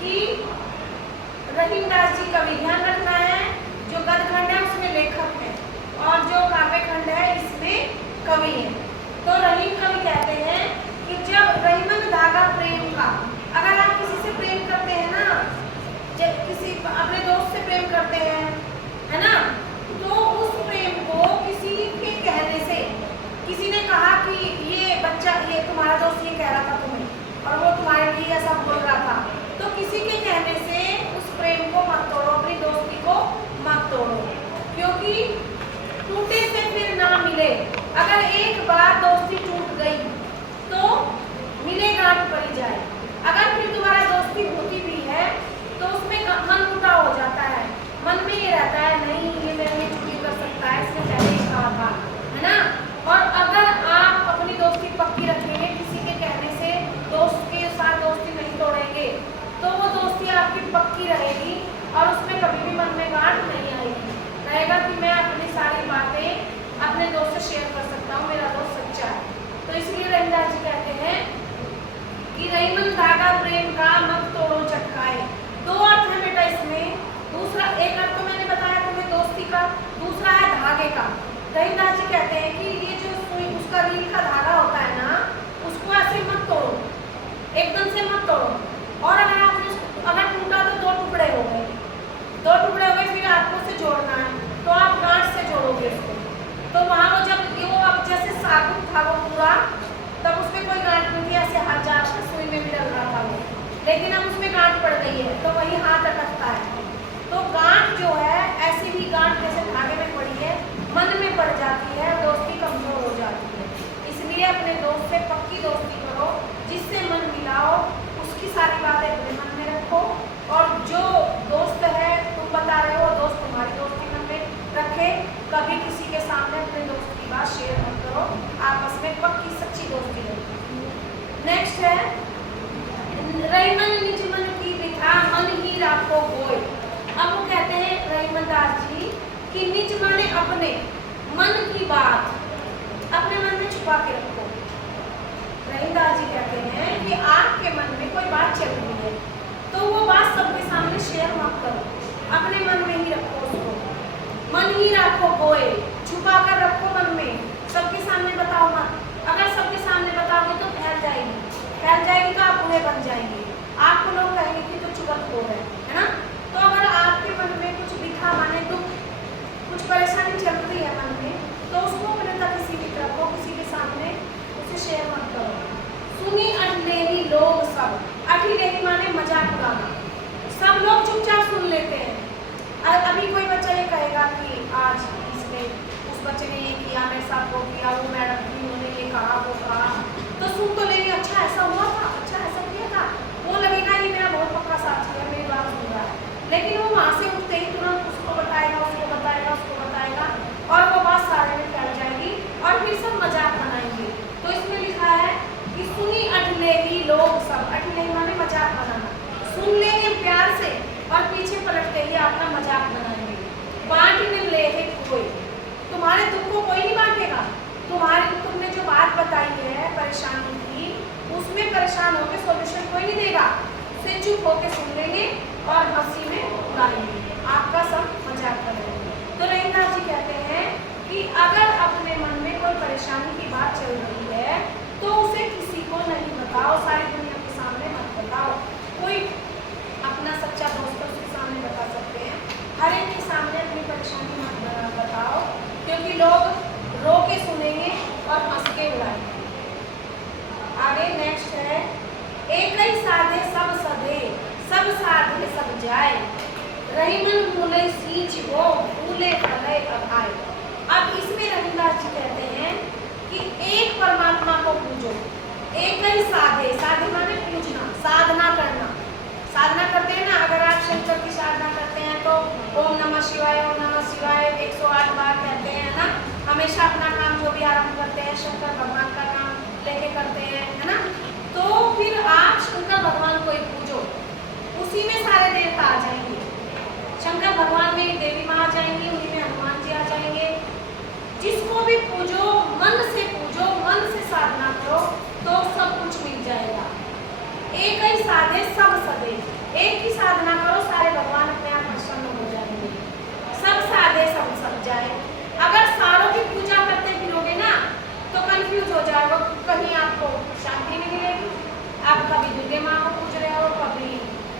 कि रहीमदास जी कवि, ध्यान रखना है, जो गद्यखंड है उसमें लेखक है और जो काव्यखंड है इसमें कवि है। तो रहीम कवि कहते हैं कि जब रहीमन धागा प्रेम का, अगर आप किसी से प्रेम करते हैं ना, जब किसी अपने दोस्त से प्रेम करते हैं, है ना, तो उस प्रेम को किसी के कहने से, किसी ने कहा कि ये बच्चा, ये तुम्हारा दोस्त ये कह रहा था तुम्हें और वो तुम्हारे लिए ऐसा बोल रहा था, तो किसी के कहने से उस प्रेम को मत तोड़ो, अपनी दोस्ती को मत तोड़ो, क्योंकि टूटे से फिर ना मिले। अगर एक बार दोस्ती टूट गई तो मिले गांठ पड़ी जाए। अगर फिर तुम्हारा दोस्ती होती भी है तो उसमें मन मुटाव हो जाता है, मन में ये रहता है नहीं ये मेरे लिए चुगली कर सकता है, इसने पहले ही कहा था, है ना। और अगर आप अपनी दोस्ती पक्की रखेंगे, किसी के कहने से दोस्त के साथ दोस्ती नहीं तोड़ेंगे, तो वो दोस्ती आपकी पक्की रहेगी और उसमें कभी भी मन में गांठ नहीं आएगी। रहेगा कि मैं अपनी सारी बातें अपने दोस्त से शेयर कर सकता हूँ, मेरा दोस्त सच्चा है। तो इसलिए रहीमदास जी कहते हैं कि रहीमन धागा प्रेम का मत तोड़ो चटकाए। दो अर्थ है बेटा इसमें। दूसरा, एक अर्थ तो मैंने बताया तुम्हें दोस्ती का, दूसरा है धागे का। रहीमदास जी कहते हैं कि ये जो सुई, उसका रील का धागा होता है ना, उसको ऐसे मत तोड़ो, एकदम से मत तोड़ो। और अगर आपने अगर टूटा तो दो टुकड़े हो गए, दो टुकड़े हो गए, फिर आपको उसे जोड़ना है तो आप गांठ से जोड़ोगे उसको। तो वहाँ वो जब वो अब जैसे साबुत था वो पूरा, तब उसमें कोई गांठ नहीं थी, ऐसे हाथ जा सुई में भी डल रहा था वो, लेकिन अब उसमें गांठ पड़ गई है तो वही हाथ अटकता है। तो गांठ जो है, ऐसी भी गांठ जैसे धागे में पड़ी है, मन में पड़ जाती है, दोस्ती कमजोर हो जाती है। इसलिए अपने दोस्त से पक्की दोस्ती करो, जिससे मन मिलाओ, उसकी सारी बातें अपने मन में रखो, और जो दोस्त है तुम बता रहे हो दोस्त तुम्हारी दोस्ती मन में रखे। कभी किसी के सामने अपने दोस्त की बात शेयर मत करो, आपस में पक्की सच्ची दोस्ती रखो। नेक्स्ट है रहीमन निज मन की बिठा मन ही राखो गोय। अब वो कहते हैं रहीमदास जी कि निज माने अपने मन की बात अपने मन में छुपा के रखो। रहीमदास जी कहते हैं कि आपके मन में कोई बात चल रही है तो वो बात सबके सामने शेयर मत करो, अपने मन में ही रखो उसको। मन ही राखो गोए, छुपा कर रखो मन में, सबके सामने बताओ मत। अगर सबके सामने बताओगे तो फैल जाएगी तो आप बुरे बन जाएंगे, आपको लोग कहेंगे कि तो चुगलखोर है ना। तो अगर आपके मन में कुछ दिखा, माने दुख, कुछ परेशानी चल रही है मन में, तो उसको अपने तक सीमित रखो, किसी के सामने उसे शेयर मत करो। सुनी अठलेही लोग सब, अठलेही माने मजाक उड़ाना, सब लोग चुपचाप सुन लेते हैं। अभी कोई बच्चा ये कहेगा कि आज इसने, उस बच्चे ने ये किया, मेरे साथ वो किया, वो मैडम थी उन्होंने ये कहा वो कहा, तो सुन तो लेंगे, अच्छा ऐसा हुआ था, अच्छा ऐसा किया था, वो लगेगा ये मेरा बहुत पक्का साथी है, मेरी बात सुन रहा है। लेकिन वो वहाँ से उठते ही तुरंत उसको बताएगा और वो बात सारे में फैल जाएगी और फिर सब मजाक बनाएंगे। तो इसमें लिखा है कि सुनी अठलेही लोग सब, अठलेही माने मजाक बनाना, सुन लेंगे प्यार से और पीछे पलटते ही अपना मजाक बनाएंगे। बांट न ले कोई, तुम्हारे दुख को कोई नहीं बांटेगा। तुमने जो बात बताई है परेशानी की, उसमें परेशान होकर सॉल्यूशन कोई नहीं देगा, सिर्फ चुप होकर सुन लेंगे और हंसी में उड़ाएंगे, आपका सब मजाक करेंगे। तो रहीमदास जी कहते हैं कि अगर अपने मन में कोई परेशानी की बात चल रही है तो उसे किसी को नहीं बताओ, सारी दुनिया के सामने मत बताओ। कोई अपना सच्चा दोस्त उसके सामने बता सकते हैं, हर एक के सामने अपनी परेशानी मत बताओ, क्योंकि लोग रो के सुनेंगे और हंस के उड़ाएंगे। आगे नेक्स्ट है एक ही साधे सब सधे, सब साधे सब जाए, रहीमन मूले सींच हो फूले फले अभाए। अब इसमें रहीमदास जी कहते हैं कि एक परमात्मा को पूजो, एक ही साधे, साधे माने पूजना, साधना करना। साधना करते हैं ना, अगर आप शंकर की साधना करते हैं तो ओम नमः शिवाय 108 बार कहते हैं ना, हमेशा अपना काम जो भी आरंभ करते हैं शंकर भगवान का नाम लेके करते हैं, है ना। तो फिर आप शंकर भगवान को ही पूजो, उसी में सारे देवता आ जाएंगे। शंकर भगवान में देवी माँ आ जाएंगी, उन्हीं में हनुमान जी आ जाएंगे। जिसको भी पूजो, मन से साधना करो तो सब कुछ मिल जाएगा। एक ही साधे सब सदे, एक ही साधना करो, सारे भगवान अपने आप प्रसन्न हो जाएंगे। सब साधे सब सब जाए। अगर सारों की पूजा करते फिरोगे ना तो कंफ्यूज हो जाएगा, कहीं आपको शांति नहीं मिलेगी। आप कभी दुर्गे माँ को पूज रहे हो, कभी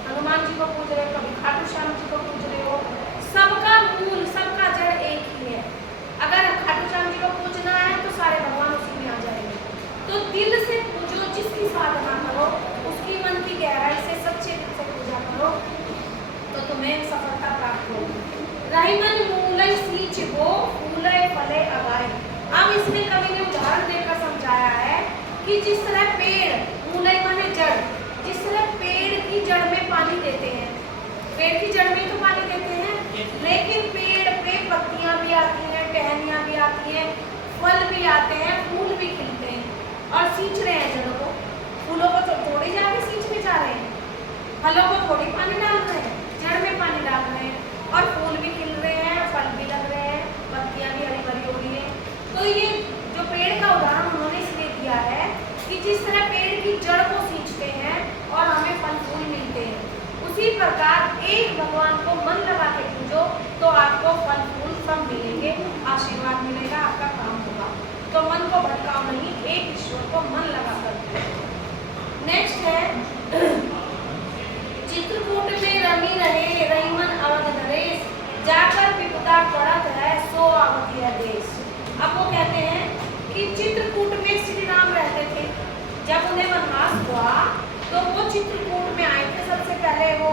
हनुमान जी को पूज रहे हो, कभी खाटू श्याम जी को पूज रहे हो। सबका मूल, सबका जड़ एक ही है। अगर खाटू श्याम जी को पूजना है तो सारे भगवान उसी में आ जाएंगे। तो दिल से पूजो, जिसकी साधना करो उसकी मन की गहराई से सच्चे दिल से पूजा करो तो तुम्हें सफलता प्राप्त होगी। रहीमन मूलय सींच वो फूलय फले अगाए। अब इसमें कवि ने उदाहरण देकर समझाया है कि जिस तरह पेड़, मूलय माने जड़, जिस तरह पेड़ की जड़ में पानी देते हैं, पेड़ की जड़ में तो पानी देते हैं, लेकिन पेड़ पे पत्तियां भी आती हैं, टहनियां भी आती हैं, फल भी आते हैं, फूल भी खिलते हैं और सींच रहे हैं जड़ों को। फूलों को तो थोड़ी जाके सींचने जा रहे हैं, फलों को थोड़ी पानी डाल रहे हैं, जड़ में पानी डाल रहे हैं और फूल भी खिल रहे हैं, फल भी लग रहे हैं, पत्तियां भी हरी भरी हो रही हैं। तो ये जो पेड़ का उदाहरण उन्होंने इसलिए दिया है कि जिस तरह पेड़ की जड़ को सींचते हैं और हमें फल फूल मिलते हैं, उसी प्रकार एक भगवान को मन लगा के पूजो तो आपको फल फूल सब मिलेंगे, आशीर्वाद मिलेगा, आपका काम होगा। तो मन को भटकाओ नहीं, एक ईश्वर को मन लगा कर। नेक्स्ट है चित्रकूट में रमी रहे रहीमन अवध नरेश, जाकर विपदा पड़त है सो आवती है देश। अब वो कहते हैं कि चित्रकूट में श्री राम रहते थे। जब उन्हें वनवास हुआ तो वो चित्रकूट में आए थे। सबसे पहले वो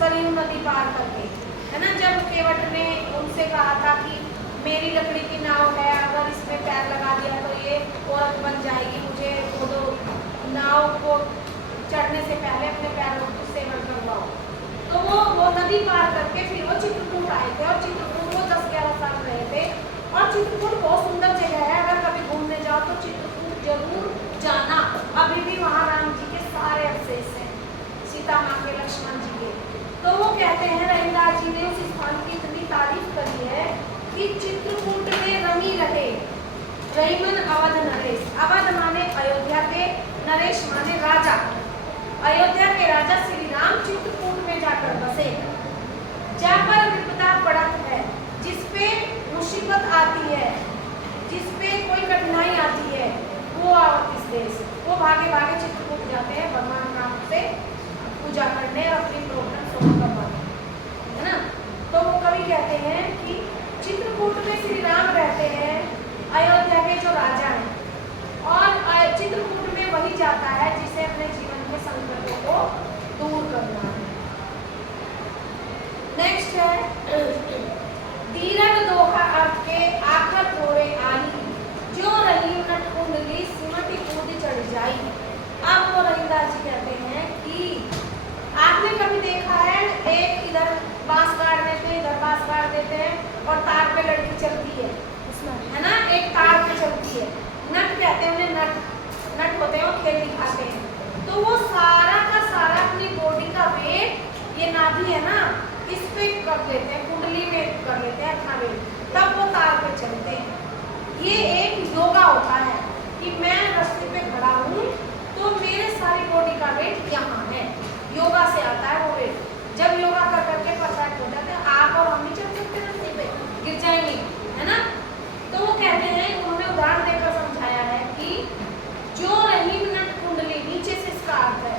सरयू नदी पार करके, है ना, जब केवट ने उनसे कहा था कि मेरी लकड़ी की नाव है, अगर इसमें पैर लगा दिया तो ये औरत बन जाएगी, मुझे वो दो नाव को चढ़ने से पहले अपने पैरों को सेवन करवाओ। तो वो नदी पार करके फिर वो चित्रकूट आए थे और चित्रकूट वो 10-11 साल रहे थे। और चित्रकूट बहुत सुंदर जगह है, अगर कभी घूमने जाओ तो चित्रकूट जरूर जाना। अभी भी वहाँ राम जी के सारे अवशेष हैं, सीता माँ के, लक्ष्मण जी के। तो वो कहते हैं, रहीमदास जी ने उस स्थान की इतनी तारीफ करी है कि चित्रकूट में रमी रहे रहीमन अवध नरेश। अवध माने अयोध्या के, नरेश माने राजा। अयोध्या के राजा श्री राम चित्रकूट में जाकर बसे। जाकर विपदा पड़त है, जिसपे मुसीबत आती है, जिसपे कोई कठिनाई आती है, वो आवत इस देश। वो भागे भागे चित्रकूट जाते हैं भगवान राम से पूजा करने और अपनी प्रॉब्लम सॉल्व करवाने, है ना। तो वो कवि कहते हैं कि चित्रकूट में श्री राम रहते हैं, अयोध्या के जो राजा हैं, और चित्रकूट में वही जाता है जिसे अपने जीवन के संकटों को दूर करना है। नेक्स्ट है दीरग दोहा अर्थ के आखर थोड़े आली, जो रहीम नट कुंडली सिमटी कूद चढ़ जाई। अब वो रहीमदास जी कहते हैं कि आपने कभी देखा है, एक इधर बांस काट देते हैं, इधर बांस काट देते हैं और तार पे लड़की चलती है उसमें, है ना, एक तार पे चलती है। नट कहते हैं उन्हें, नट होते हैं, वो खेल दिखाते हैं। तो वो सारा का सारा अपनी बॉडी का वेट, ये नाभि है ना, इस पे कर लेते हैं, कुंडली में कर लेते हैं अपना वेट, तब वो तार पे चलते हैं। ये एक योगा होता है कि मैं रस्ते पे खड़ा हूँ तो मेरे सारी बॉडी का वेट यहाँ है, योगा से आता है वो वेट। जब योगा कर करके परफेक्ट हो जाते हैं, आप और हम भी चल सकते हैं रस्ते पे, गिर जाएंगे, है ना। तो वो कहते हैं, उन्होंने उदाहरण देकर समझाया है कि जो रहीम नट कुंडली, नीचे से इसका अर्थ है,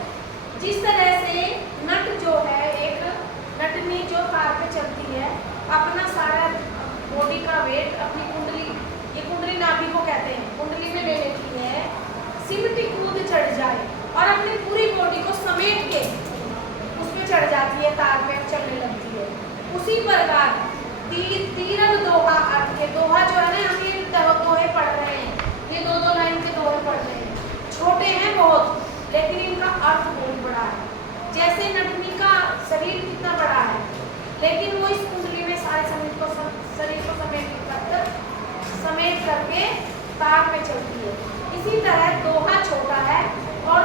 जिस तरह से नट जो है, एक नटनी जो तार पे चलती है, अपना सारा बॉडी का वेट अपनी कुंडली, ये कुंडली नाभि को कहते हैं, कुंडली में ले लेती है, सिमटी कूद चढ़ जाए और अपनी पूरी बॉडी को समेट के उस पे चढ़ जाती है, तार पे चलने लगती है। उसी प्रकार तीरग दोहा अर्थ के, दोहा जो है ना, हम ये दोहे पढ़ रहे हैं, ये 2-2 लाइन के दोहे पढ़ रहे हैं, छोटे हैं बहुत, लेकिन इनका अर्थ बहुत बड़ा है। जैसे नटनी का शरीर कितना बड़ा है, लेकिन वो इस कुंडली में सारे शरीर को समेट करके तार पे चलती है। इसी तरह दोहा छोटा है और